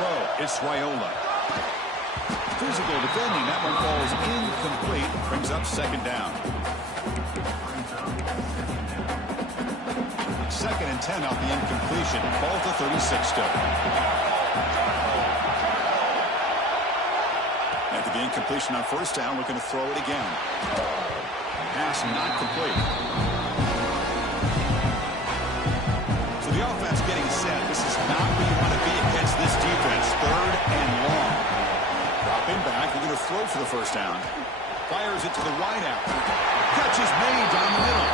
throw. It's Raiola. Physical defending. That one falls incomplete. Brings up second down. 2nd and 10 off the incompletion. Ball to 36 still. After the incompletion on first down, we're going to throw it again. Pass not complete. So the offense getting set. This is not where you want to be against this defense. 3rd and long. Dropping back. We're going to throw for the first down. Fires it to the wide out. Catch is made down the middle.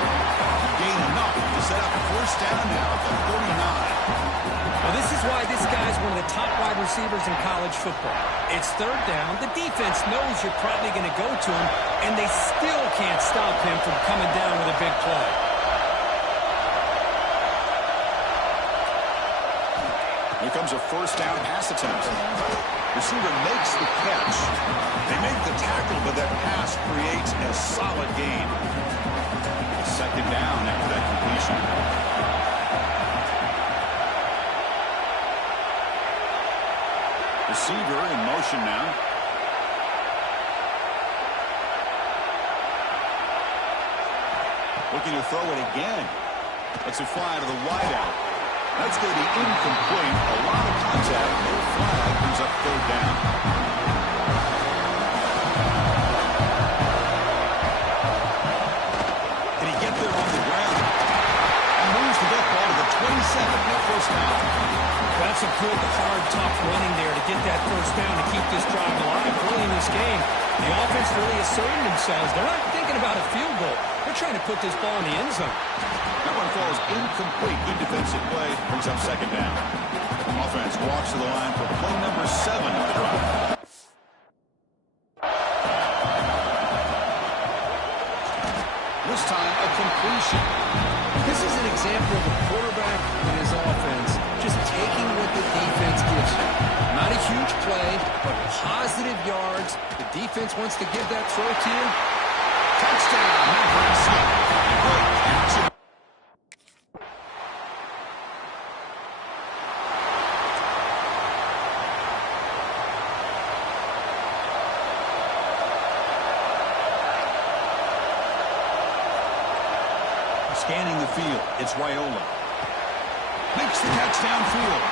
Gain enough to set up a first down now at the 39. Well, this is why this guy's one of the top wide receivers in college football. It's 3rd down. The defense knows you're probably going to go to him, and they still can't stop him from coming down with a big play. Here comes a first down pass attempt. Receiver makes the catch. They make the tackle, but that pass creates a solid gain. 2nd down after that completion. Receiver in motion now. Looking to throw it again. Let's it fly to the wideout. That's going to be incomplete. A lot of contact. No flag. Brings up 3rd down. Can he get there on the ground? And moves the football to the 27. No first down. That's a good, hard, tough running there to get that first down to keep this drive alive early in this game. The offense really asserting themselves. They're not thinking about a field goal. They're trying to put this ball in the end zone. That one falls incomplete. Good defensive play. Brings up 2nd down. Offense walks to the line for play number 7 of the drive. This time, a completion. This is an example of a quarterback and his offense just taking what the defense gives you. Not a huge play, but positive yards. The defense wants to give that throw to you. Touchdown, Nebraska. Good catch. Scanning the field, it's Raiola. Makes the catch downfield.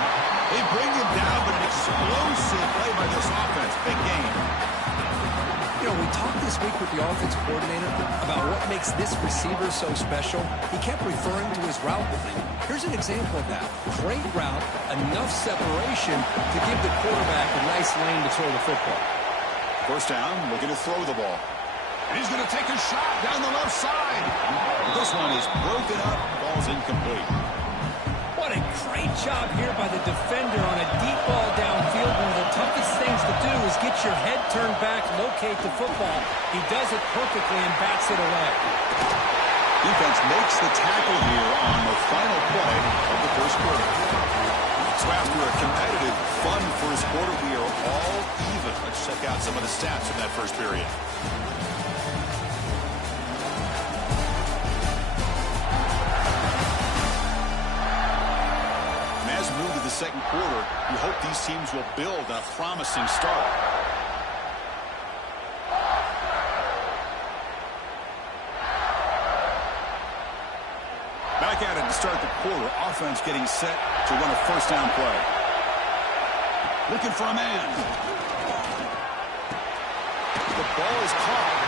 They bring him down, but an explosive play by this offense. Big game. You know, we talked this week with the offensive coordinator about what makes this receiver so special. He kept referring to his route running. Here's an example of that. Great route, enough separation to give the quarterback a nice lane to throw the football. First down, looking to throw the ball. And he's going to take a shot down the left side. This one is broken up. Ball's incomplete. What a great job here by the defender on a deep ball downfield. One of the toughest things to do is get your head turned back, locate the football. He does it perfectly and bats it away. Defense makes the tackle here on the final play of the first quarter. So after a competitive, fun first quarter, we are all even. Let's check out some of the stats from that first period. The second quarter, you hope these teams will build a promising start. Back at it to start the quarter. Offense getting set to run a first down play. Looking for a man. The ball is caught.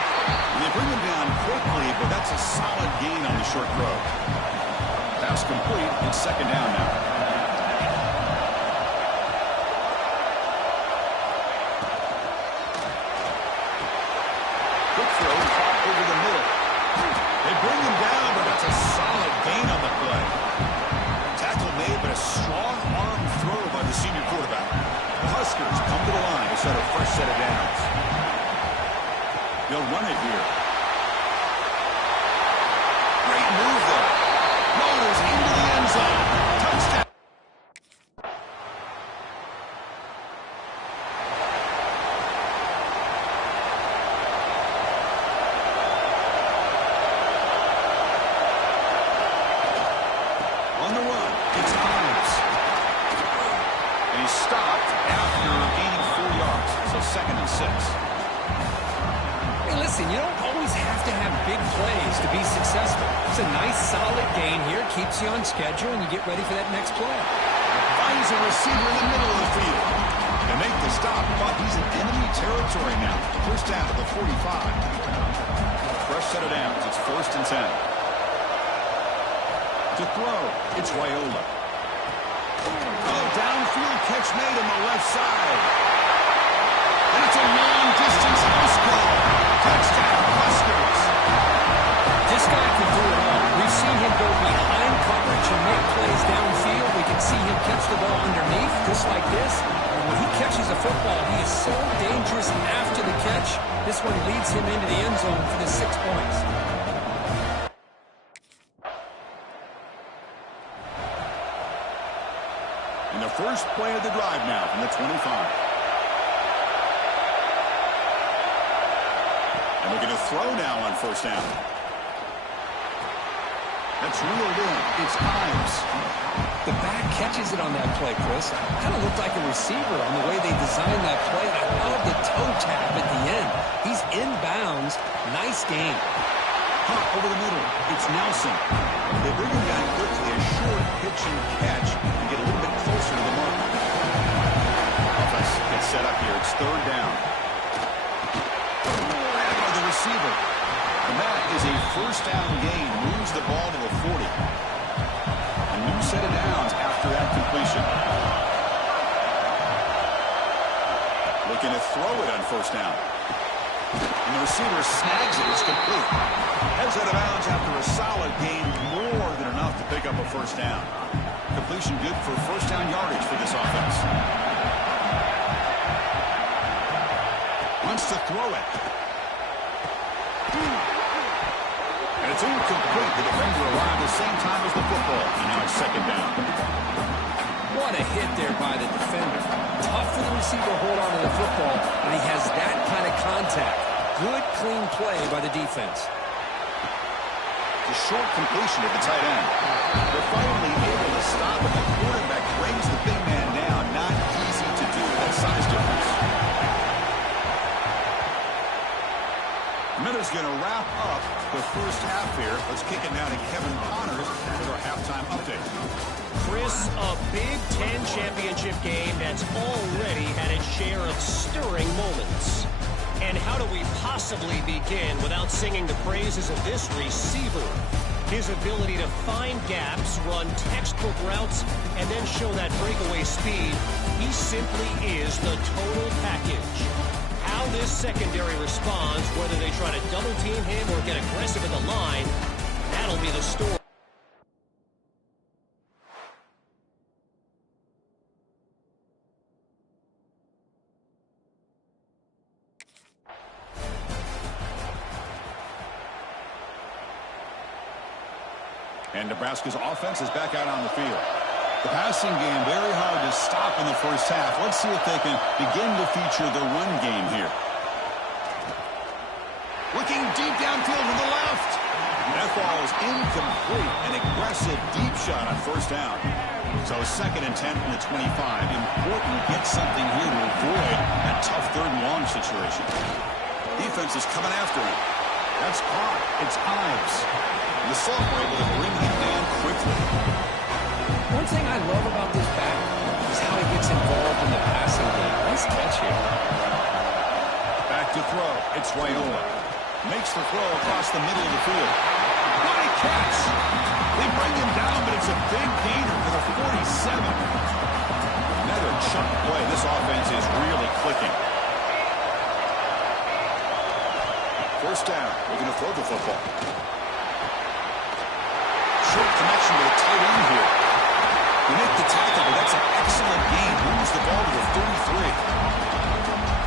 And they bring him down quickly, but that's a solid gain on the short throw. Pass complete. It's 2nd down now. Bring him down, but that's a solid gain on the play. Tackle made, but a strong arm throw by the senior quarterback. The Huskers come to the line to set a fresh set of downs. They'll run it here. Great move there. Motors into the end zone. Touchdown. On the run, it's Hines. And he's stopped So 2nd and 6. Hey, listen, you don't always have to have big plays to be successful. It's a nice, solid gain here. Keeps you on schedule, and you get ready for that next play. Finds a receiver in the middle of the field. They make the stop, but he's in enemy territory now. First down at the 45. Fresh set of downs. It's 1st and 10. To throw, it's Raiola. Oh, downfield catch made on the left side. And it's a long-distance house call. Touchdown, Huskers. This guy can do it all. We've seen him go behind coverage and make plays downfield. We can see him catch the ball underneath, just like this. And when he catches a football, he is so dangerous after the catch. This one leads him into the end zone for the 6 points. And the first play of the drive now from the 25. And we're going to throw now on 1st down. That's reeled in. It's Ives. The back catches it on that play, Chris. Kind of looked like a receiver on the way they designed that play. And I love the toe tap at the end. He's inbounds. Nice game. Hot over the middle. It's Nelson. They bring him down quickly. A short pitch and catch to get a little bit closer to the mark. Offense gets set up here. It's 3rd down. Grabbed by the receiver. And that is a 1st down gain. Moves the ball to the 40. A new set of downs after that completion. Looking to throw it on 1st down. And the receiver snags it. It's complete. Heads out of bounds after a solid gain. More than enough to pick up a 1st down. Completion good for 1st down yardage for this offense. Wants to throw it. And it's incomplete. The defender arrived the same time as the football. And now it's 2nd down. What a hit there by the defender. Tough for the receiver to hold on to the football, and he has that kind of contact. Good, clean play by the defense. A short completion to the tight end. They're finally able to stop it. The quarterback brings the big man down. Not easy to do with that size difference. Miller's going to wrap up the 1st half here. Let's kick it now to Kevin Connors with our halftime update. Chris, a Big Ten championship game that's already had its share of stirring moments. And how do we possibly begin without singing the praises of this receiver? His ability to find gaps, run textbook routes, and then show that breakaway speed. He simply is the total package. How this secondary responds, whether they try to double team him or get aggressive at the line, that'll be the story. And Nebraska's offense is back out on the field. The passing game very hard to stop in the 1st half. Let's see if they can begin to feature the run game here. Looking deep downfield to the left. That ball is incomplete. An aggressive deep shot on 1st down. So 2nd and 10 from the 25. Important to get something here to avoid that tough 3rd and long situation. Defense is coming after him. That's caught. It's Ives. The sophomore able to bring him down quickly. One thing I love about this back is how he gets involved in the passing game. Nice catch here. Back to throw. It's Raiola. Makes the throw across the middle of the field. What a catch! They bring him down, but it's a big gainer for the 47. Another chunk play. This offense is really clicking. 1st down. We're going to throw the football. Short connection with a tight end here. We make the tackle, but that's an excellent gain. Moves the ball to the 33.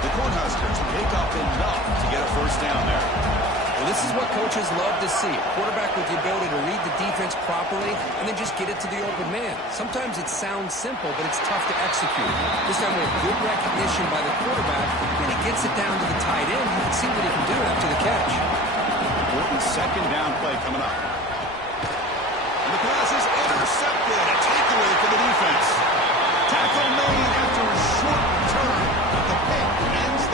The Cornhuskers pick up enough to get a 1st down there. Well, this is what coaches love to see. A quarterback with the ability to read the defense properly and then just get it to the open man. Sometimes it sounds simple, but it's tough to execute. This time with good recognition by the quarterback, when he gets it down to the tight end, you can see what he can do after the catch. Important 2nd down play coming up. And the pass is intercepted. A takeaway for the defense. Tackle made after a short return. But the pick ends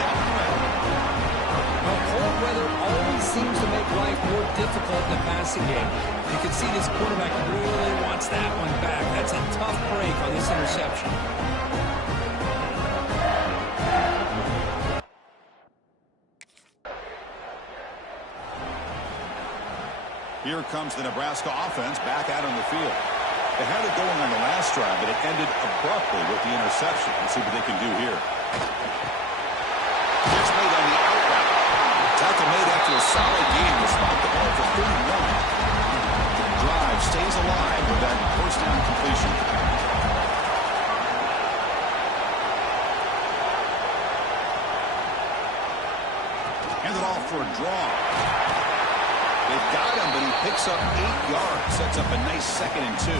life more difficult in the passing game. You can see this quarterback really wants that one back. That's a tough break on this interception. Here comes the Nebraska offense back out on the field. They had it going on the last drive, but it ended abruptly with the interception. Let's see what they can do here. Catch made on the out route. Tackle made after a solid gain to spot the ball for 31. The drive stays alive with that first down completion. Hand it off for a draw. They've got him, but he picks up 8 yards. Sets up a nice 2nd and 2.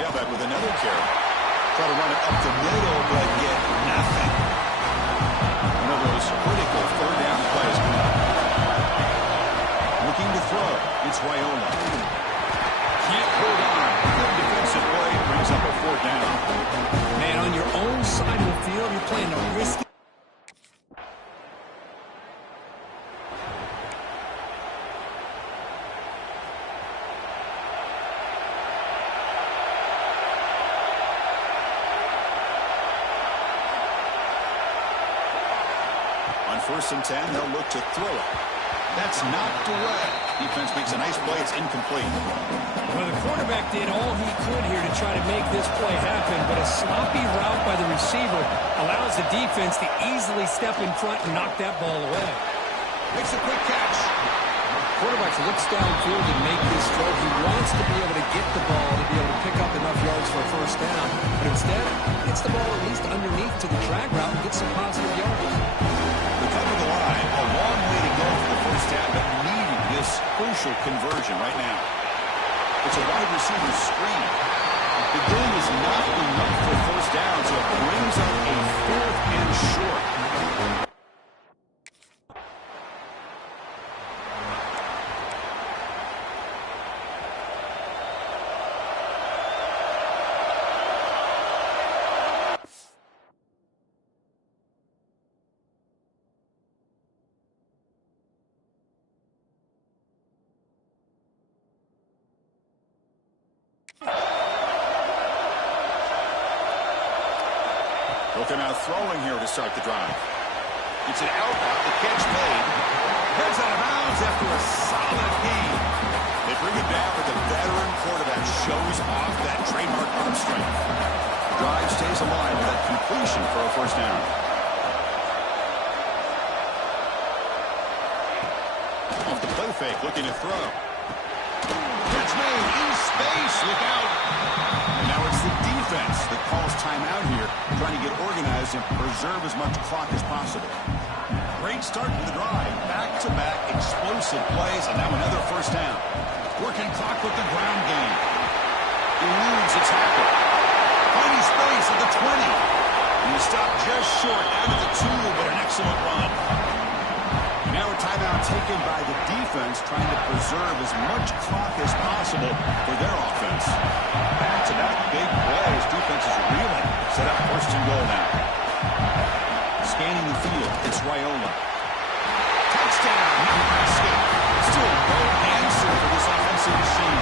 Tailback with another carry. Try to run it up the middle, but get nothing. One of those critical 3rd down plays coming up. Looking to throw. It's Raiola. Can't hold on. Good defensive play. Brings up a 4th down. Man, on your own side of the field, you're playing a risky. On 1st and 10, they'll look to throw it. That's knocked away. Defense makes a nice play. It's incomplete. Well, the quarterback did all he could here to try to make this play happen, but a sloppy route by the receiver allows the defense to easily step in front and knock that ball away. Makes a quick catch. Quarterback looks downfield and make this throw. He wants to be able to get the ball to be able to pick up enough yards for a 1st down, but instead gets the ball at least underneath to the drag route and gets some positive yards. The cut of the line, a long way to go for the 1st down, but needing this crucial conversion right now. It's a wide receiver screen. The game is not enough for 1st down, so it brings up a 4th and short. Looking out throwing here to start the drive. It's an out route. The catch made. Heads out of bounds after a solid gain. They bring it down, but the veteran quarterback shows off that trademark arm strength. Drive stays alive with that completion for a 1st down. Off the play fake, looking to throw. Catch made in space. Look out. And now it's the defense that calls timeout here, trying to get organized and preserve as much clock as possible. Great start to the drive. Back-to-back explosive plays, and now another 1st down. Working clock with the ground game. Eludes a tackle. Finding space at the 20. And he stopped just short out of the 2, but an excellent run. And now a timeout taken by the defense, trying to preserve as much clock as possible for their offense. Back-to-back big plays. Defense is reeling. Set up 1st and goal now. Scanning the field. It's Raiola. Touchdown, Nebraska. Still no answer for this offensive machine.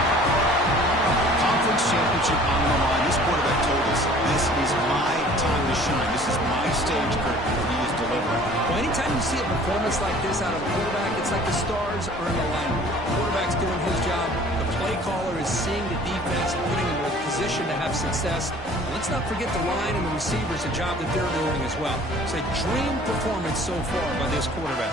Conference championship on the line. This quarterback told us, this is my time to shine. This is my stage curtain. He is delivering. Well, anytime you see a performance like this out of a quarterback, it's like the stars are in alignment. The quarterback's doing his job. The play caller is seeing the defense and putting him in a position to have success. And let's not forget the line and the receivers, the job that they're doing as well. It's a dream performance so far by this quarterback.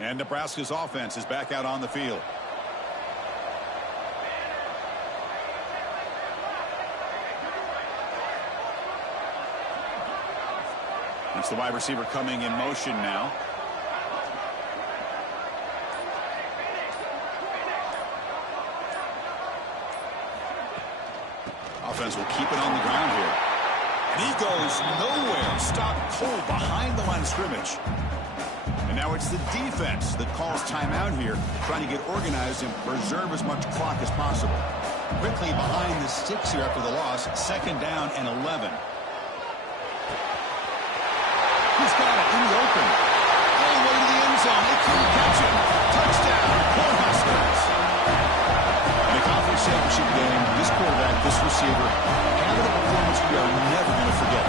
And Nebraska's offense is back out on the field. It's the wide receiver coming in motion now. Offense will keep it on the ground here. And he goes nowhere. Stopped cold behind the line of scrimmage. And now it's the defense that calls timeout here, trying to get organized and preserve as much clock as possible. Quickly behind the sticks here after the loss. 2nd down and 11. He's got it in the open. All the way to the end zone. They couldn't catch him. Touchdown, Cornhuskers. In a conference championship game, this quarterback, this receiver, having a performance we are never going to forget.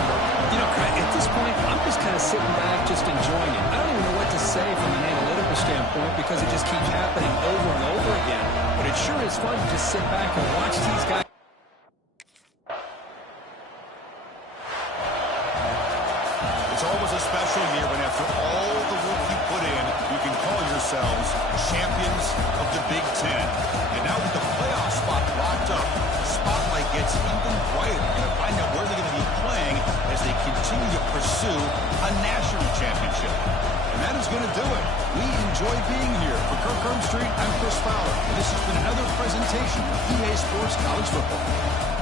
You know, at this point, I'm just kind of sitting back, just enjoying it. I don't even know what to say from an analytical standpoint because it just keeps happening over and over again. But it sure is fun to just sit back and watch these guys. It's always a special year when after all the work you put in, you can call yourselves champions of the Big Ten. And now with the playoff spot locked up, the spotlight gets even brighter. We're going to find out where they're going to be playing as they continue to pursue a national championship. And that is going to do it. We enjoy being here. For Kirk Street, I'm Chris Fowler. And this has been another presentation of EA Sports College Football.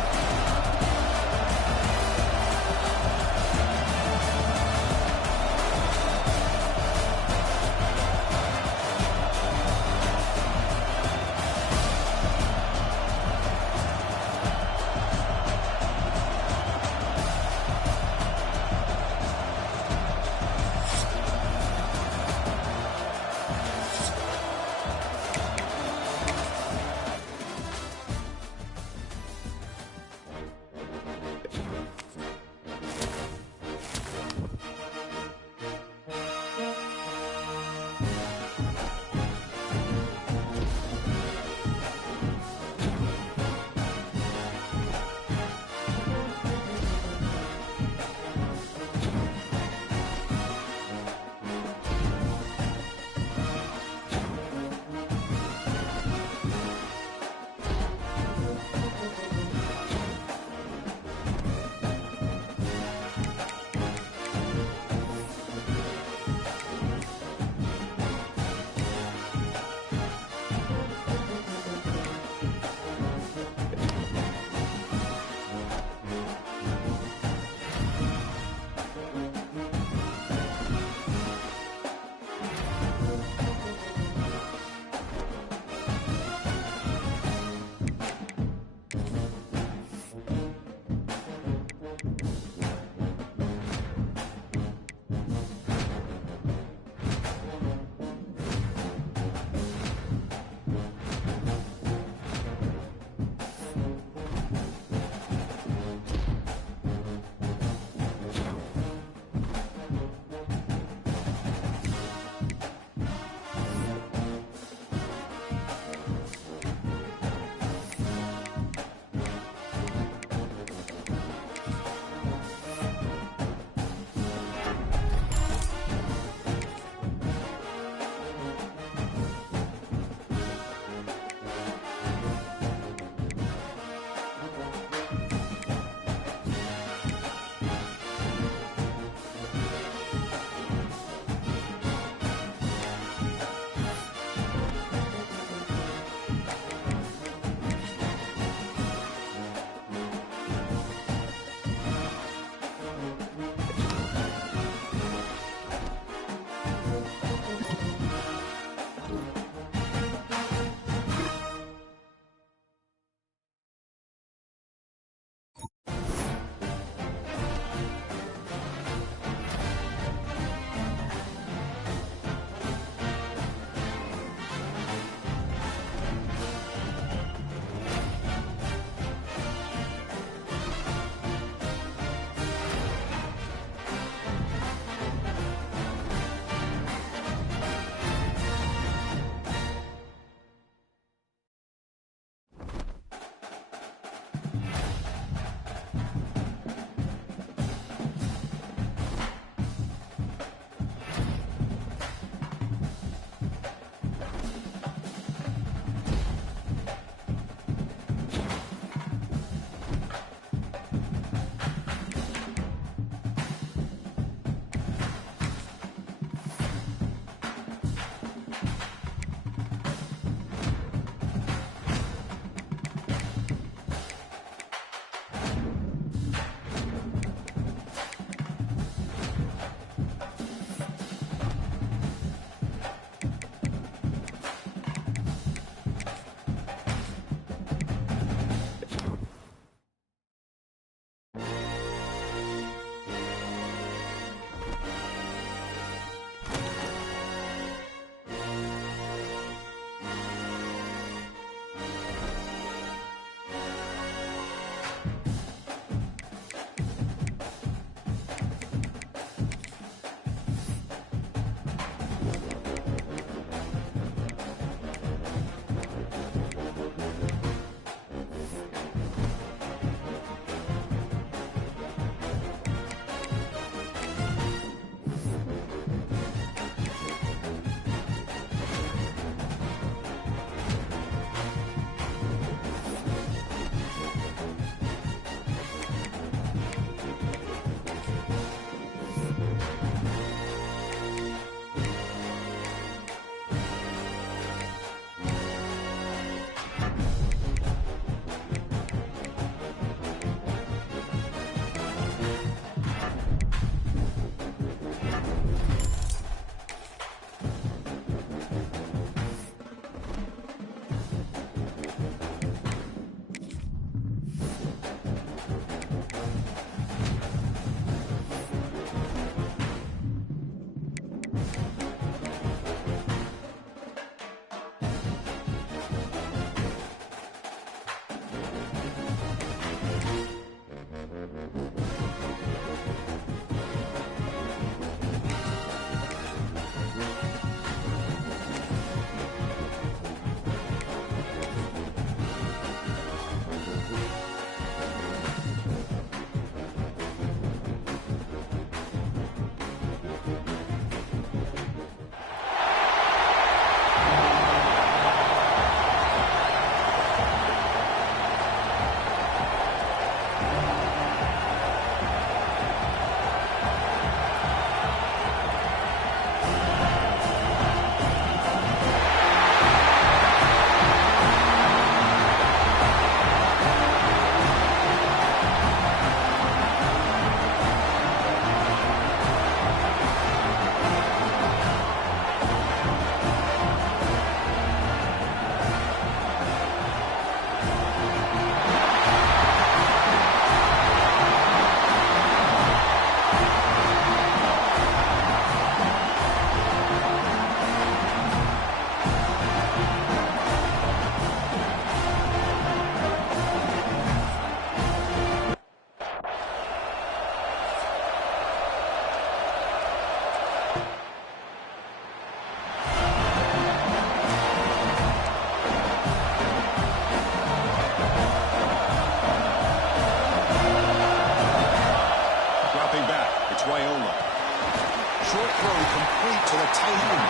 a tight end.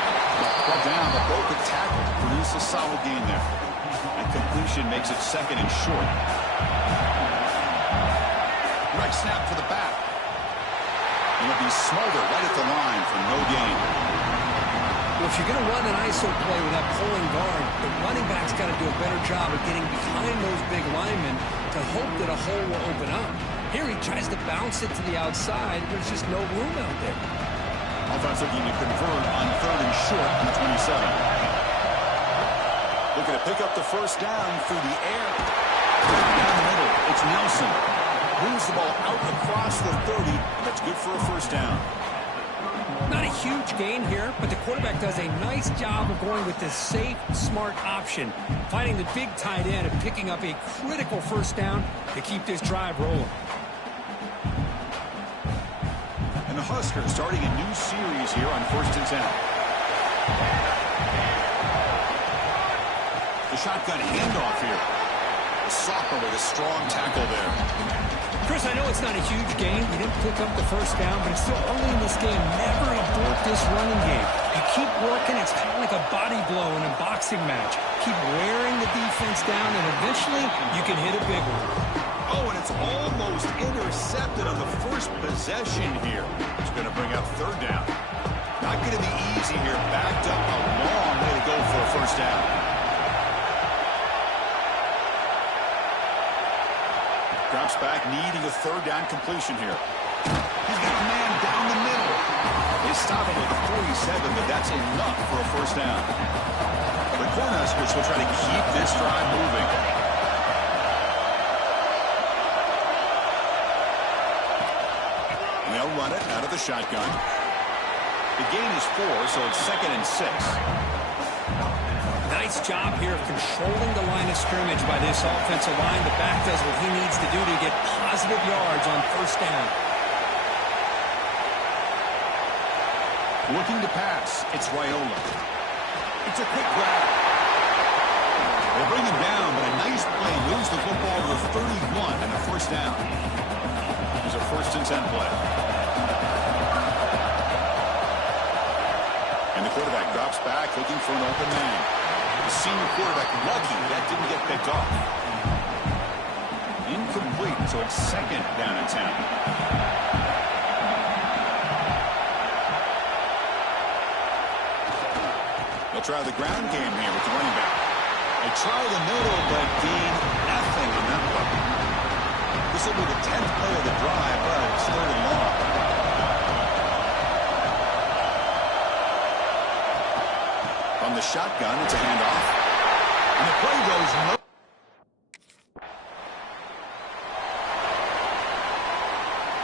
Brought down, the broken tackle produced a solid gain there. And completion makes it second and short. Right snap for the back. And it'll be Smolder right at the line for no gain. Well, if you're going to run an ISO play with that pulling guard, the running back's got to do a better job of getting behind those big linemen to hope that a hole will open up. Here he tries to bounce it to the outside. There's just no room out there. Offense looking to convert on third and short from the 27. Looking to pick up the first down through the air. Down the middle, it's Nelson. Moves the ball out across the 30. That's good for a first down. Not a huge gain here, but the quarterback does a nice job of going with this safe, smart option, finding the big tight end and picking up a critical first down to keep this drive rolling. And the Huskers starting a new series here on 1st and 10. The shotgun handoff here. The soccer with a strong tackle there. Chris, I know it's not a huge gain. You didn't pick up the first down, but it's still early in this game. Never abort this running game. You keep working. It's kind of like a body blow in a boxing match. Keep wearing the defense down, and eventually you can hit a big one. Oh, and it's almost intercepted on the first possession here. It's going to bring up third down. Not going to be easy here. Backed up a long way to go for a first down. Drops back, needing a third down completion here. He's got a man down the middle. They stop him with the 47, but that's enough for a first down. The Cornhuskers will try to keep this drive moving. And they'll run it out of the shotgun. The gain is 4, so it's 2nd and 6. Nice job here of controlling the line of scrimmage by this offensive line. The back does what he needs to do to get positive yards on first down. Looking to pass. It's Raiola. It's a quick grab. They bring him down, but a nice play moves the football to the 31 and a first down. Here's a 1st and 10 play. And the quarterback drops back looking for an open man. The senior quarterback lucky that didn't get picked off. Incomplete, so it's 2nd down and 10. They'll try the ground game here with the running back. They try the middle, but gain nothing on that one. This will be the 10th play of the drive, but it's 3rd and long. From the shotgun, it's a handoff. And the play goes no.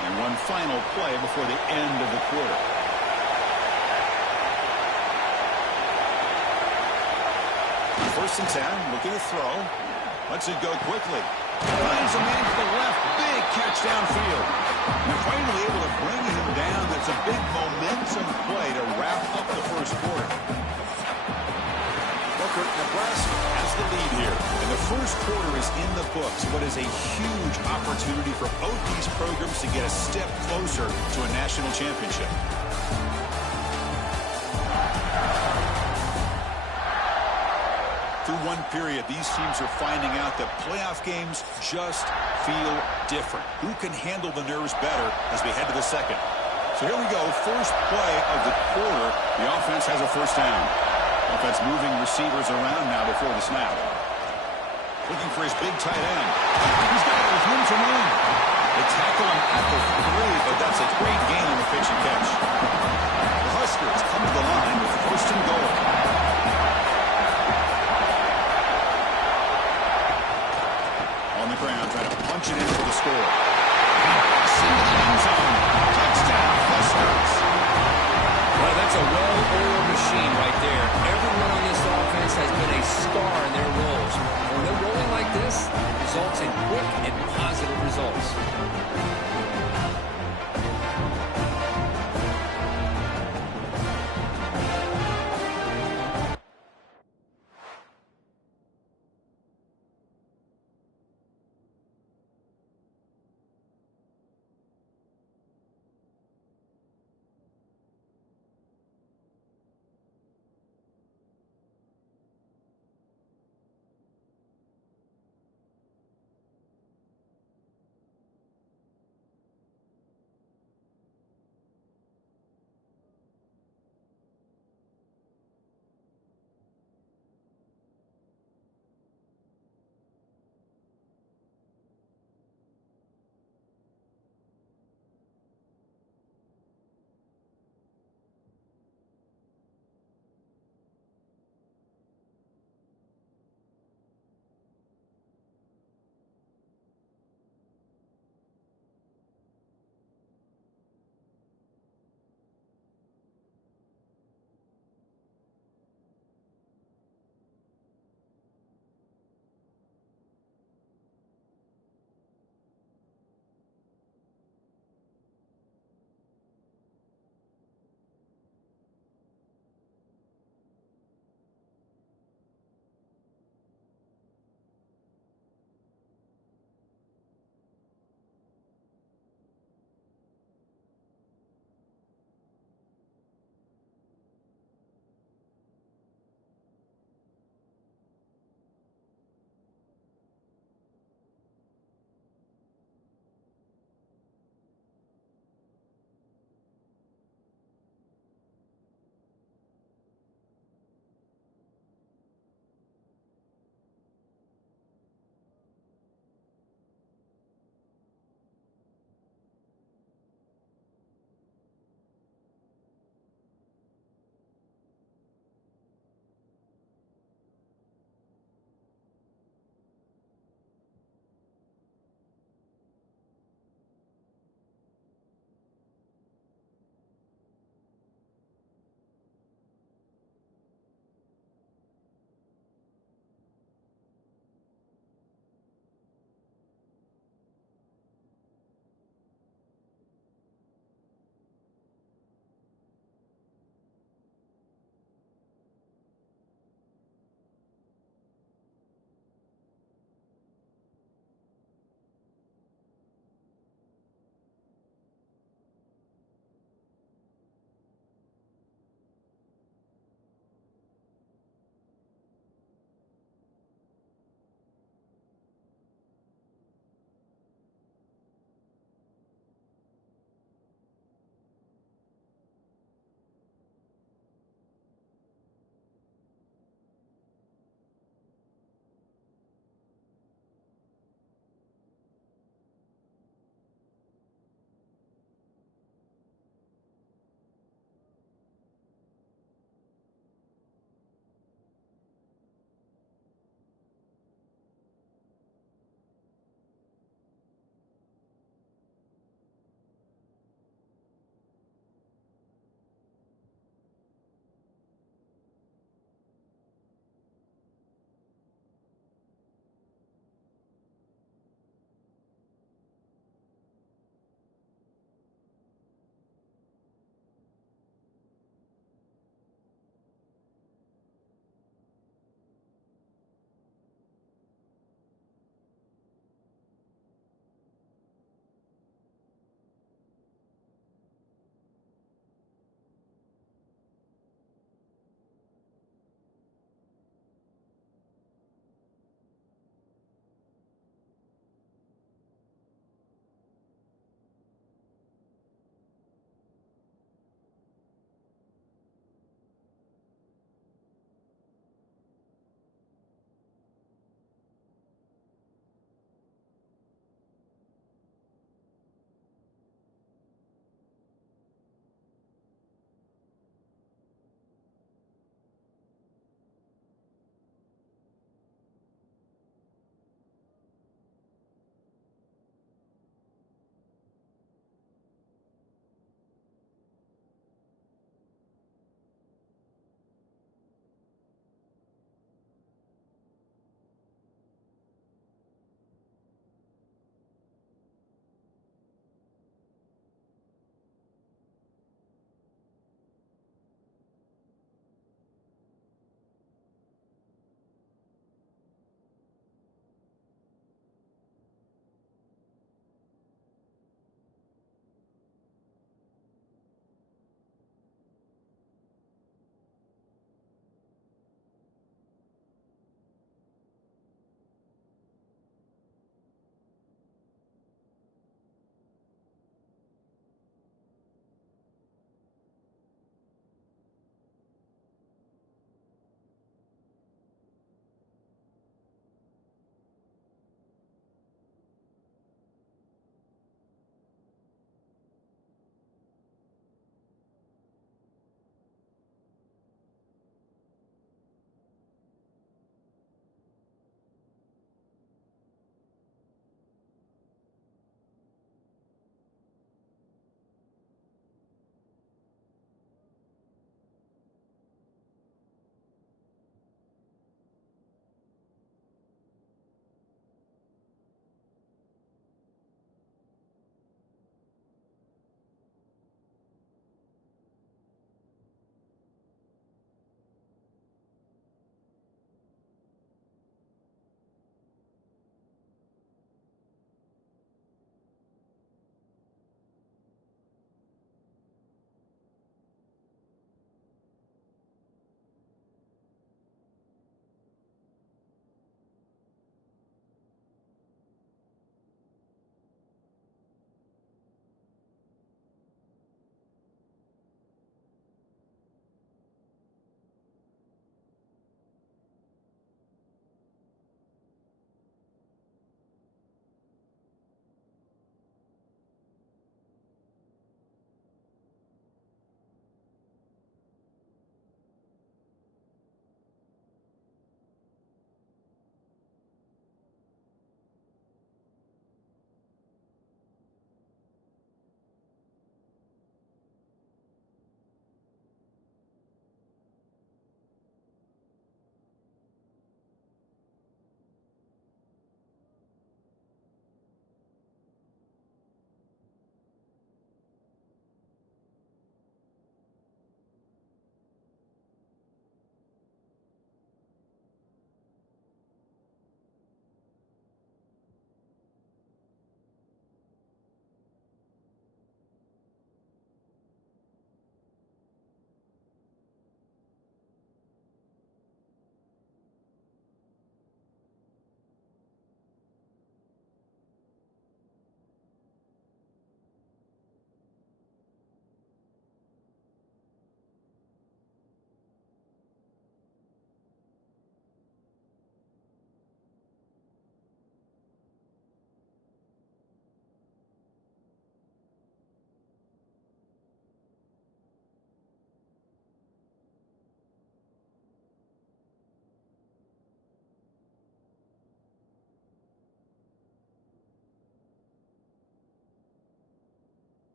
And one final play before the end of the quarter. First and 10, looking to throw. Lets it go quickly. Finds a man to the left. Big catch downfield. And finally able to bring him down. That's a big momentum play to wrap up the first quarter. Nebraska has the lead here, and the first quarter is in the books. What is a huge opportunity for both these programs to get a step closer to a national championship. Through one period, these teams are finding out that playoff games just feel different. Who can handle the nerves better as we head to the second? So here we go, first play of the quarter. The offense has a first down. Offense moving receivers around now before the snap. Looking for his big tight end. He's got it with room to run. They tackle him at the 3, but that's a great gain on the pitch and catch. The Huskers come to the line with 1st and goal. On the ground, trying to punch it in for the score. Into the end zone. Touchdown, Huskers. Well, that's a well-oiled machine right there. Everyone on this offense has been a star in their roles. When they're rolling like this, it results in quick and positive results.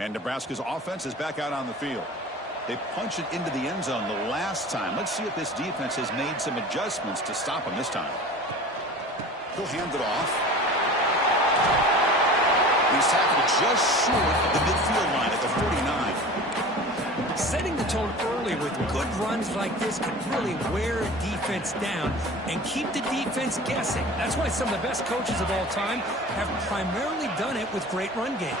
And Nebraska's offense is back out on the field. They punched it into the end zone the last time. Let's see if this defense has made some adjustments to stop them this time. He'll hand it off. He's tackled just short of the midfield line at the 49. Setting the tone early with good runs like this can really wear a defense down and keep the defense guessing. That's why some of the best coaches of all time have primarily done it with great run games.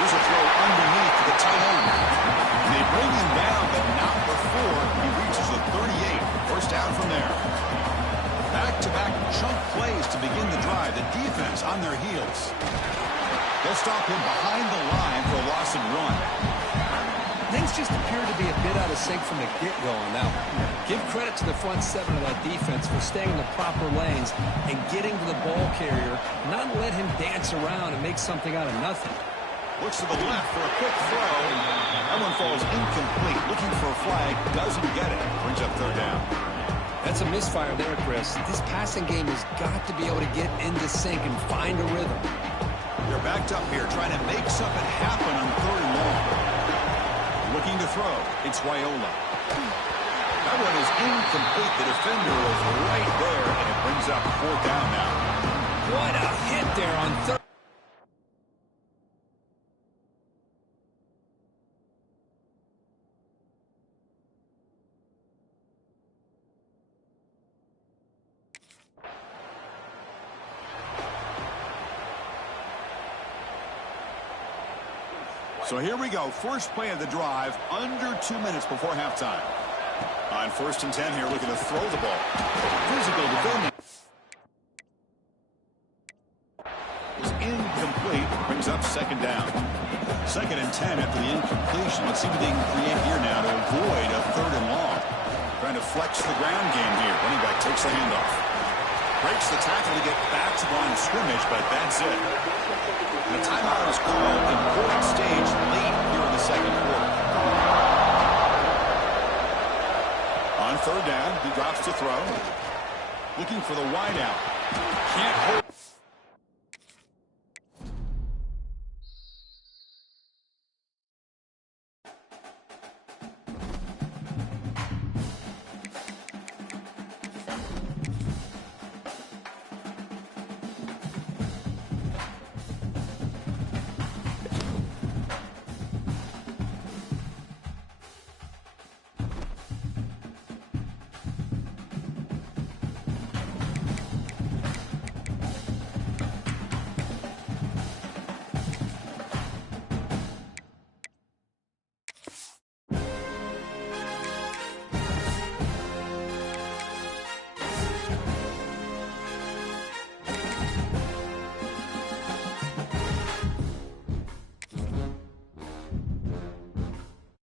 Here's a throw underneath to the tight end. And they bring him down, but not before he reaches the 38. First down from there. Back-to-back chunk plays to begin the drive. The defense on their heels. They'll stop him behind the line for a loss and run. Things just appear to be a bit out of sync from the get-go on that one. Give credit to the front seven of that defense for staying in the proper lanes and getting to the ball carrier, not let him dance around and make something out of nothing. Looks to the left for a quick throw. That one falls incomplete. Looking for a flag. Doesn't get it. Brings up third down. That's a misfire there, Chris. This passing game has got to be able to get into sync and find a rhythm. They're backed up here trying to make something happen on third and long. Looking to throw. It's Wyola. That one is incomplete. The defender was right there, and it brings up fourth down now. What a hit there on third. So here we go. First play of the drive, under 2 minutes before halftime. On 1st and 10 here, looking to throw the ball. Physical defending. Was incomplete. Brings up second down. 2nd and 10 after the incompletion. Let's see what they can create here now to avoid a third and long. Trying to flex the ground game here. Running back takes the handoff. Breaks the tackle to get back to the line of scrimmage, but that's it. And a timeout is called. Important stage late here in the second quarter. On third down, he drops to throw. Looking for the wideout. Can't hold